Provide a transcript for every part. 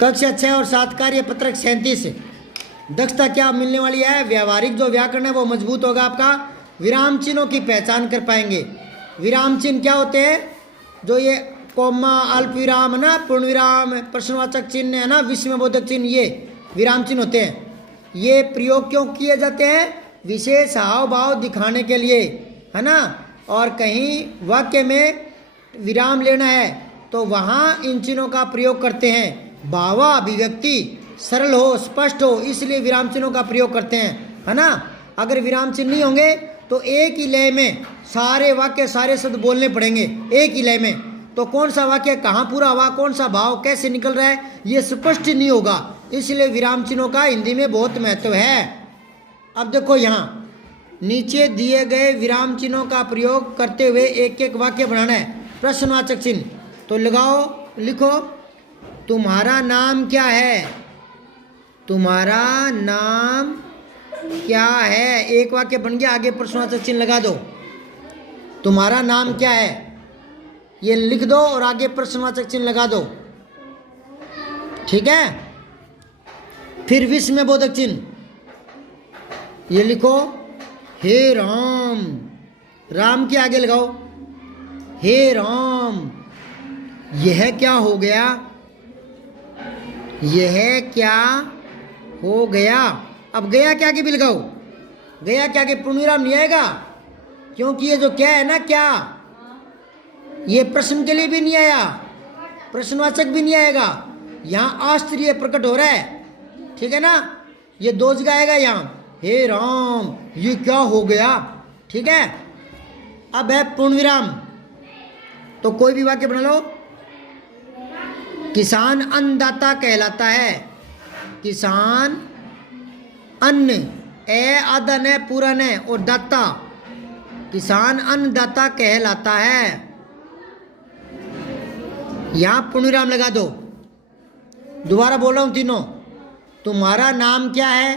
कक्षा 6 और 7 कार्य पत्रक 37। दक्षता क्या मिलने वाली है? व्यावहारिक जो व्याकरण है वो मजबूत होगा आपका। विराम चिन्हों की पहचान कर पाएंगे। विराम चिन्ह क्या होते हैं? जो ये कोमा, अल्प विराम है ना, पूर्ण विराम, प्रश्नवाचक चिन्ह है ना, विस्मयबोधक चिन्ह, ये विराम चिन्ह होते हैं। ये प्रयोग क्यों किए जाते हैं? विशेष हाव भाव दिखाने के लिए, है ना। और कहीं वाक्य में विराम लेना है तो वहाँ इन चिन्हों का प्रयोग करते हैं। भावा अभिव्यक्ति सरल हो, स्पष्ट हो, इसलिए विराम चिन्हों का प्रयोग करते हैं, है ना। अगर विराम चिन्ह नहीं होंगे तो एक ही लय में सारे वाक्य, सारे शब्द बोलने पड़ेंगे एक ही लय में। तो कौन सा वाक्य कहाँ पूरा हुआ, कौन सा भाव कैसे निकल रहा है, ये स्पष्ट नहीं होगा। इसलिए विराम चिन्हों का हिंदी में बहुत महत्व है। अब देखो यहाँ नीचे दिए गए विराम चिन्हों का प्रयोग करते हुए एक एक वाक्य बनाना है। प्रश्नवाचक चिन्ह तो लगाओ, लिखो तुम्हारा नाम क्या है, तुम्हारा नाम क्या है। एक वाक्य बन गया, आगे प्रश्नवाचक चिन्ह लगा दो। तुम्हारा नाम क्या है ये लिख दो और आगे प्रश्नवाचक चिन्ह लगा दो, ठीक है। फिर विस्मयबोधक चिन्ह ये लिखो, हे राम, राम के आगे लगाओ हे राम। यह क्या हो गया, यह क्या हो गया। अब गया के आगे भी लगाओ, गया के आगे पूर्णविराम नहीं आएगा, क्योंकि ये जो क्या है ना, क्या, ये प्रश्न के लिए भी नहीं आया, प्रश्नवाचक भी नहीं आएगा। यहाँ आश्चर्य प्रकट हो रहा है, ठीक है ना। ये दो जगह आएगा यहाँ, हे राम ये क्या हो गया, ठीक है। अब है पूर्णविराम, तो कोई भी वाक्य बना लो। किसान अन्नदाता कहलाता है, किसान अन्न, ए आधा न पूरा न और दाता, किसान अन्नदाता कहलाता है। यहां पूर्णविराम लगा दो। दोबारा बोल रहा हूं तीनों। तुम्हारा नाम क्या है,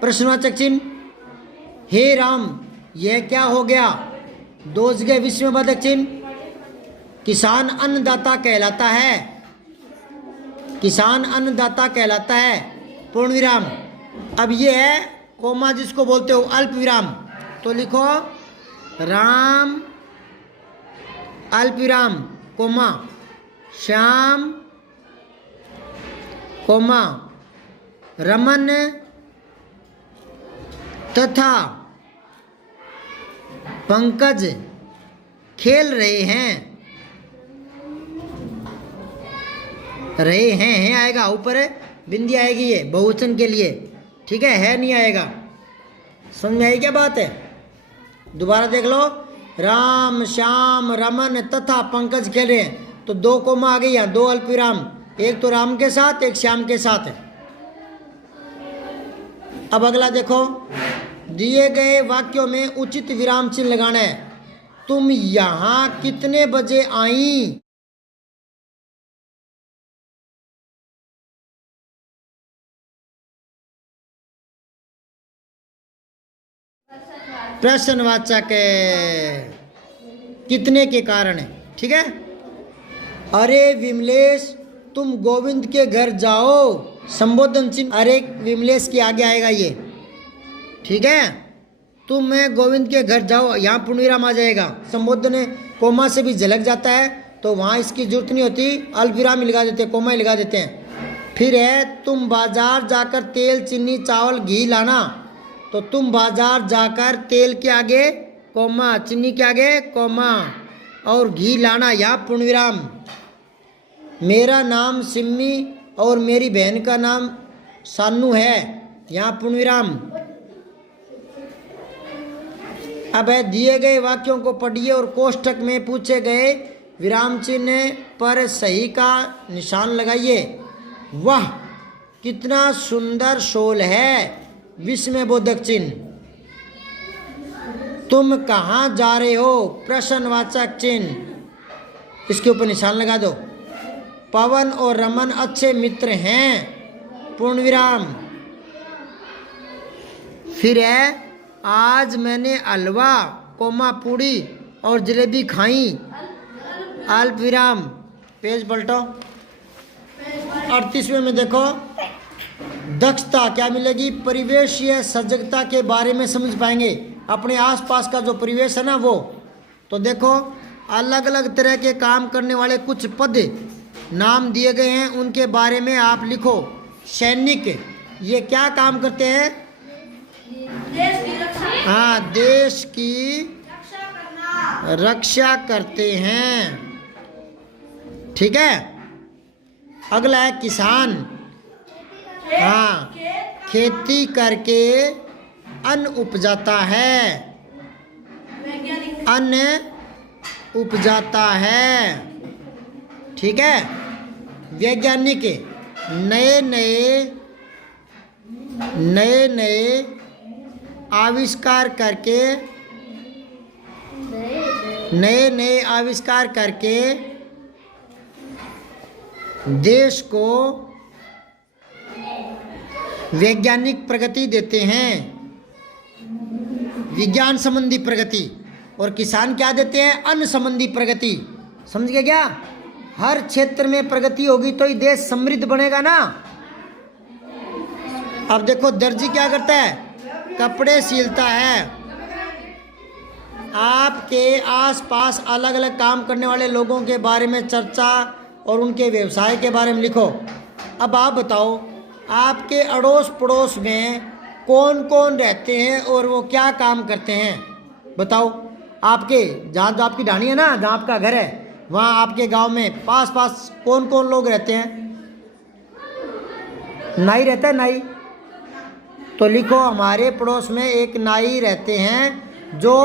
प्रश्नवाचक चिन्ह, हे राम यह क्या हो गया, दो जगह विस्मयबोधक चिन्ह, किसान अन्नदाता कहलाता है, किसान अन्नदाता कहलाता है, पूर्णविराम। अब ये है कोमा जिसको बोलते हो अल्प विराम, तो लिखो राम अल्प विराम कोमा, श्याम कोमा, रमन तथा पंकज खेल रहे हैं, रहे हैं आएगा, ऊपर बिंदी आएगी ये बहुवचन के लिए, ठीक है नहीं आएगा। समझ में आई क्या बात है? दोबारा देख लो, राम श्याम रमन तथा पंकज खेल रहे हैं, तो दो कोमा आ गई यहाँ, दो अल्पविराम, एक तो राम के साथ एक श्याम के साथ है। अब अगला देखो, दिए गए वाक्यों में उचित विराम चिन्ह लगाना है। तुम यहां कितने बजे आई, प्रश्नवाचक कितने के कारण है, ठीक है। अरे विमलेश तुम गोविंद के घर जाओ, संबोधन चिन्ह अरे विमलेश के आगे आएगा ये, ठीक है। तुम गोविंद के घर जाओ, यहाँ पूर्णविराम आ जाएगा। संबोधन कोमा से भी झलक जाता है, तो वहाँ इसकी जरूरत नहीं होती, अल्पविराम ही लगा देते हैं, कोमा ही लगा देते हैं। फिर है तुम बाजार जाकर तेल चीनी चावल घी लाना, तो तुम बाजार जाकर तेल के आगे कोमा, चीनी के आगे कोमा और घी लाना, यहाँ पूर्णविराम। मेरा नाम सिम्मी और मेरी बहन का नाम सानू है, यहाँ पूर्णविराम। अब है दिए गए वाक्यों को पढ़िए और कोष्ठक में पूछे गए विराम चिन्ह पर सही का निशान लगाइए। वाह कितना सुंदर शॉल है, विस्मयबोधक चिन्ह। तुम कहाँ जा रहे हो, प्रश्नवाचक चिन्ह, इसके ऊपर निशान लगा दो। पवन और रमन अच्छे मित्र हैं, पूर्णविराम। फिर है आज मैंने हलवा कोमा पूड़ी और जलेबी खाई, अल्पविराम। पेज पलटो। 38वें में देखो, दक्षता क्या मिलेगी? परिवेशीय सजगता के बारे में समझ पाएंगे, अपने आसपास का जो परिवेश है ना वो। तो देखो अलग अलग तरह के काम करने वाले कुछ पद नाम दिए गए हैं, उनके बारे में आप लिखो। सैनिक, ये क्या काम करते हैं? देश की रक्षा। हाँ, देश की रक्षा करते हैं। ठीक है। अगला है किसान। हाँ, खेती करके अन्न उपजाता है, अन्न उपजाता है। ठीक है। वैज्ञानिक, नए नए आविष्कार करके, नए आविष्कार करके देश को वैज्ञानिक प्रगति देते हैं, विज्ञान संबंधी प्रगति। और किसान क्या देते हैं? अन्न संबंधी प्रगति। समझ गए क्या? हर क्षेत्र में प्रगति होगी तो ही देश समृद्ध बनेगा ना। अब देखो दर्जी क्या करता है? कपड़े सिलता है। आपके आसपास अलग अलग काम करने वाले लोगों के बारे में चर्चा और उनके व्यवसाय के बारे में लिखो। अब आप बताओ, आपके अड़ोस पड़ोस में कौन कौन रहते हैं और वो क्या काम करते हैं? बताओ। आपके जहाँ जो आपकी ढाणी है ना, जहाँ आपका घर है, वहाँ आपके गांव में पास पास कौन कौन लोग रहते हैं? नाई रहता है, नाई। तो लिखो हमारे पड़ोस में एक नाई रहते हैं जो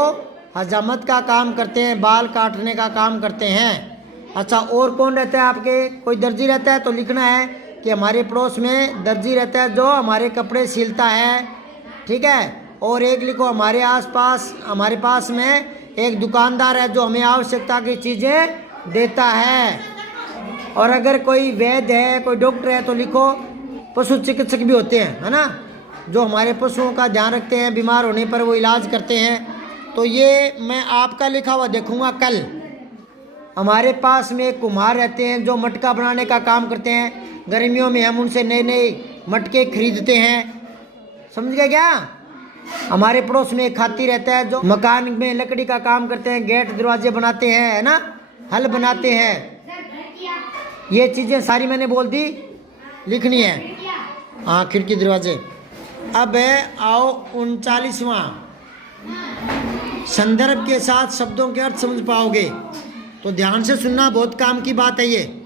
हजामत का काम करते हैं, बाल काटने का काम करते हैं। अच्छा, और कौन रहता है आपके? कोई दर्जी रहता है, तो लिखना है कि हमारे पड़ोस में दर्जी रहता है जो हमारे कपड़े सिलता है। ठीक है। और एक लिखो हमारे आसपास, हमारे पास में एक दुकानदार है जो हमें आवश्यकता की चीज़ें देता है। और अगर कोई वैद्य है, कोई डॉक्टर है, तो लिखो पशु चिकित्सक भी होते हैं, है ना, जो हमारे पशुओं का ध्यान रखते हैं, बीमार होने पर वो इलाज करते हैं। तो ये मैं आपका लिखा हुआ देखूंगा कल। हमारे पास में एक कुम्हार रहते हैं जो मटका बनाने का काम करते हैं। गर्मियों में हम उनसे नए नए मटके खरीदते हैं। समझ गए क्या? हमारे पड़ोस में एक खाती रहता है जो मकान में लकड़ी का काम करते हैं, गेट दरवाजे बनाते हैं, है ना, हल बनाते हैं। ये चीज़ें सारी मैंने बोल दी, लिखनी है। हाँ, खिड़की दरवाजे। अब आओ 39वां, संदर्भ के साथ शब्दों के अर्थ समझ पाओगे तो ध्यान से सुनना, बहुत काम की बात है ये।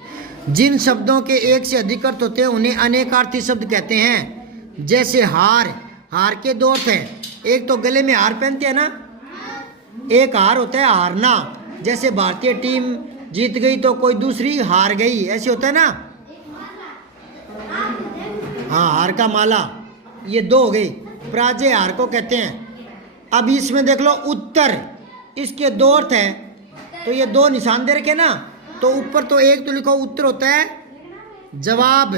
जिन शब्दों के एक से अधिक अर्थ होते हैं उन्हें अनेकार्थी शब्द कहते हैं। जैसे हार, हार के दो अर्थ हैं। एक तो गले में हार पहनते हैं ना, एक हार होता है हारना। जैसे भारतीय टीम जीत गई तो कोई दूसरी हार गई, ऐसे होता है ना। हाँ, हार का माला, ये दो हो गई। पराजय हार को कहते हैं। अब इसमें देख लो उत्तर, इसके दो अर्थ हैं, तो ये दो निशान दे रखे ना। तो ऊपर तो एक तो लिखो उत्तर होता है जवाब,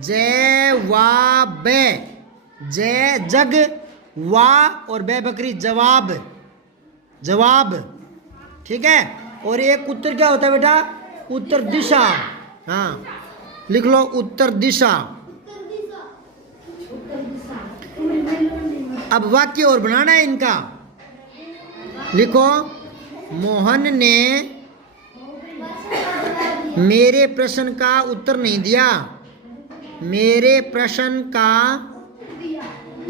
जय वा बे, जय जग, वा और बे बकरी, जवाब, जवाब। ठीक है। और एक उत्तर क्या होता है बेटा? उत्तर दिशा। हाँ, लिख लो उत्तर दिशा। अब वाक्य और बनाना है इनका। लिखो, मोहन ने मेरे प्रश्न का उत्तर नहीं दिया, मेरे प्रश्न का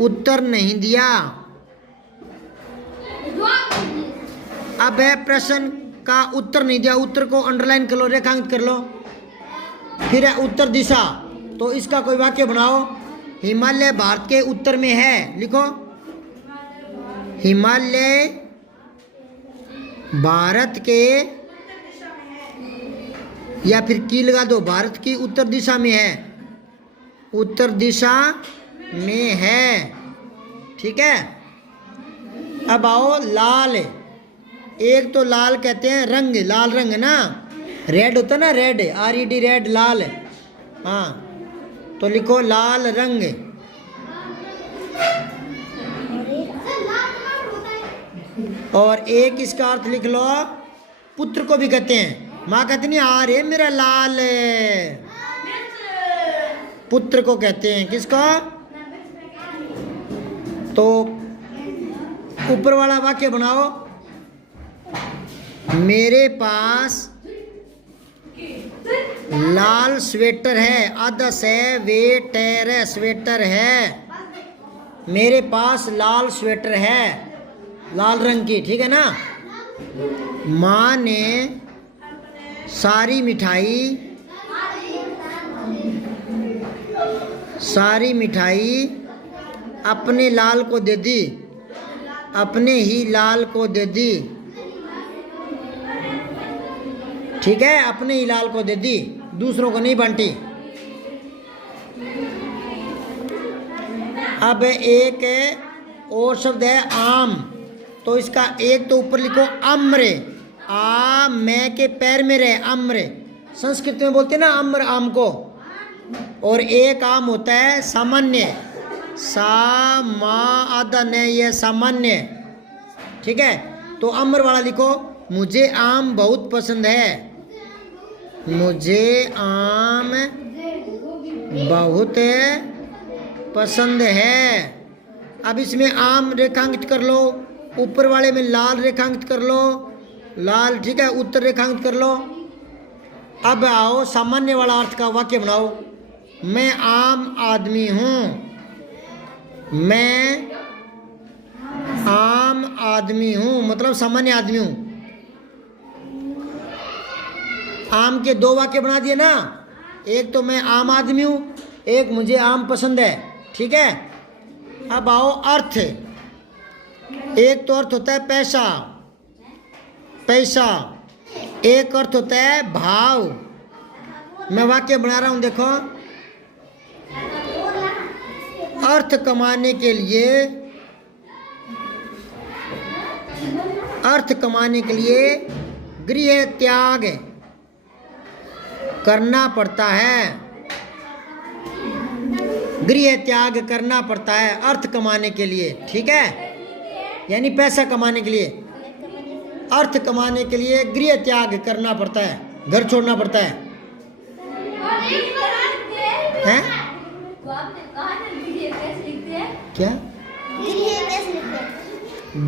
उत्तर नहीं दिया। अब है प्रश्न का उत्तर नहीं दिया, उत्तर को अंडरलाइन कर लो, रेखांकित कर लो। फिर है उत्तर दिशा, तो इसका कोई वाक्य बनाओ। हिमालय भारत के उत्तर में है, लिखो हिमालय भारत के, या फिर की लगा दो, भारत की उत्तर दिशा में है, उत्तर दिशा में है। ठीक है। अब आओ लाल। एक तो लाल कहते हैं रंग, लाल रंग ना, रेड होता है ना, रेड, RED, रेड, लाल। हाँ, तो लिखो लाल रंग। और एक इसका अर्थ लिख लो, पुत्र को भी कहते हैं। माँ कहती नहीं, आ रे मेरा लाल, पुत्र को कहते हैं। किसको? तो ऊपर वाला वाक्य बनाओ, मेरे पास लाल स्वेटर है, आदस है, वेटर है, स्वेटर है। मेरे पास लाल स्वेटर है, लाल रंग की, ठीक है ना। माँ ने सारी मिठाई अपने लाल को दे दी, अपने ही लाल को दे दी, ठीक है, अपने ही लाल को दे दी, दूसरों को नहीं बांटी। अब एक और शब्द है आम, तो इसका एक तो ऊपर लिखो अम्र, आ मैं के पैर में रहे, अम्र। संस्कृत में बोलते हैं ना अम्र आम को। और एक आम होता है सामान्य, सा मा आदा ने, ये सामान्य, ठीक है। तो अम्र वाला लिखो, मुझे आम बहुत पसंद है, मुझे आम बहुत पसंद है। अब इसमें आम रेखांकित कर लो, ऊपर वाले में लाल रेखांकित कर लो, लाल, ठीक है, उत्तर रेखांकित कर लो। अब आओ सामान्य वाला अर्थ का वाक्य बनाओ, मैं आम आदमी हूँ, मैं आम आदमी हूँ, मतलब सामान्य आदमी हूँ। आम के दो वाक्य बना दिए ना, एक तो मैं आम आदमी हूँ, एक मुझे आम पसंद है, ठीक है। अब आओ अर्थ, एक तो अर्थ होता है पैसा, पैसा, एक अर्थ होता है भाव। मैं वाक्य बना रहा हूँ, देखो, अर्थ कमाने के लिए, अर्थ कमाने के लिए गृह त्याग करना पड़ता है, गृह त्याग करना पड़ता है अर्थ कमाने के लिए, ठीक है, यानी पैसा कमाने के लिए, अर्थ कमाने के लिए गृह त्याग करना पड़ता है, घर छोड़ना पड़ता है, हैं? क्या?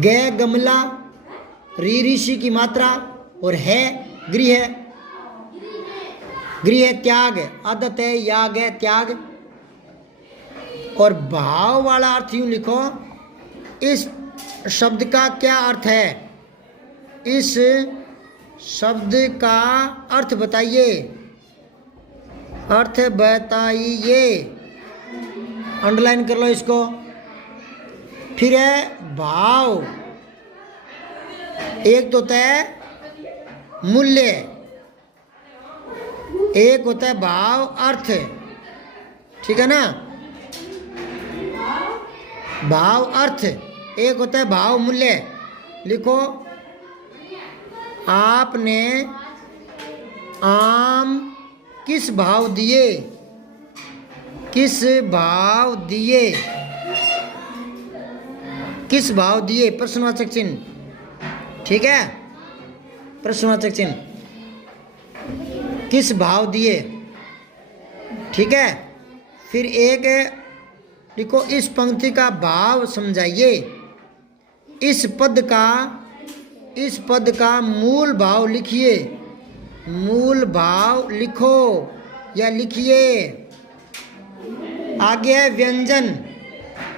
गे गमला, री ऋषि की मात्रा, और है गृह, गृह त्याग, आदत है, याग है, त्याग। और भाव वाला अर्थ यूं लिखो, इस शब्द का क्या अर्थ है, इस शब्द का अर्थ बताइए, अर्थ बताइए, अंडरलाइन कर लो इसको। फिर है भाव, एक तो होता है मूल्य, एक होता है भाव अर्थ, ठीक है ना, भाव अर्थ, एक होता है भाव मूल्य। लिखो, आपने आम किस भाव दिए, किस भाव दिए, किस भाव दिए, प्रश्नवाचक चिन्ह, ठीक है, प्रश्नवाचक चिन्ह, किस भाव दिए, ठीक है। फिर एक लिखो, इस पंक्ति का भाव समझाइए, इस पद का मूल भाव लिखिए, मूल भाव लिखो या लिखिए। आगे है व्यंजन,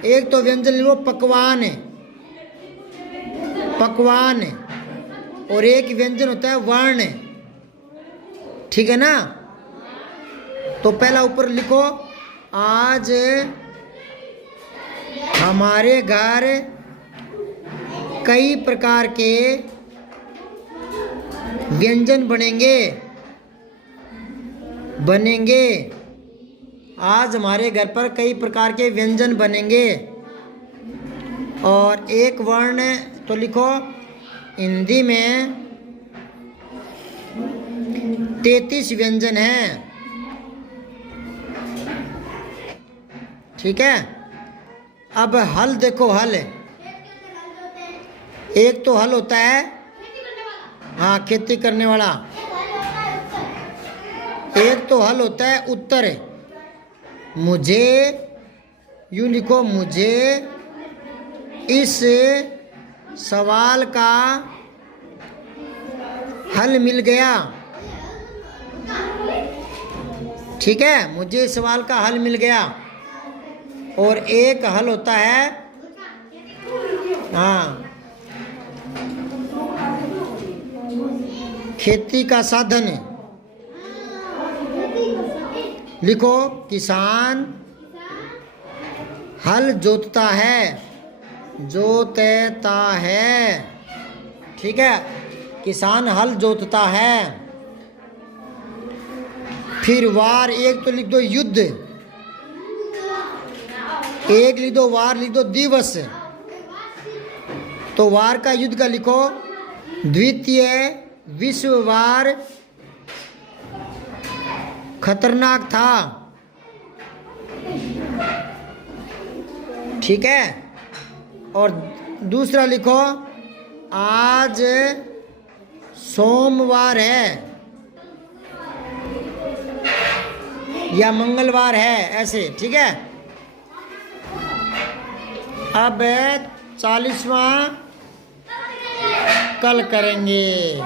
एक तो व्यंजन लिखो पकवान, पकवान, और एक व्यंजन होता है वर्ण, ठीक है ना। तो पहला ऊपर लिखो, आज हमारे घर कई प्रकार के व्यंजन बनेंगे, आज हमारे घर पर कई प्रकार के व्यंजन बनेंगे। और एक वर्ण तो लिखो, हिंदी में 33 व्यंजन हैं, ठीक है। अब हल देखो, हल, एक तो हल होता है, हाँ, खेती करने वाला, एक तो हल होता है उत्तर, मुझे, यूं लिखो, मुझे इस सवाल का हल मिल गया। ठीक है, मुझे इस सवाल का हल मिल गया। और एक हल होता है, हाँ, खेती का साधन। लिखो, किसान हल जोतता है, जोतता है। ठीक है, किसान हल जोतता है। फिर वार, एक तो लिख दो युद्ध, एक लिख दो वार, लिख दो दिवस। तो वार का युद्ध का लिखो, द्वितीय विश्व वार खतरनाक था। ठीक है, और दूसरा लिखो, आज सोमवार है या मंगलवार है, ऐसे। ठीक है, अब 40वां कल करेंगे।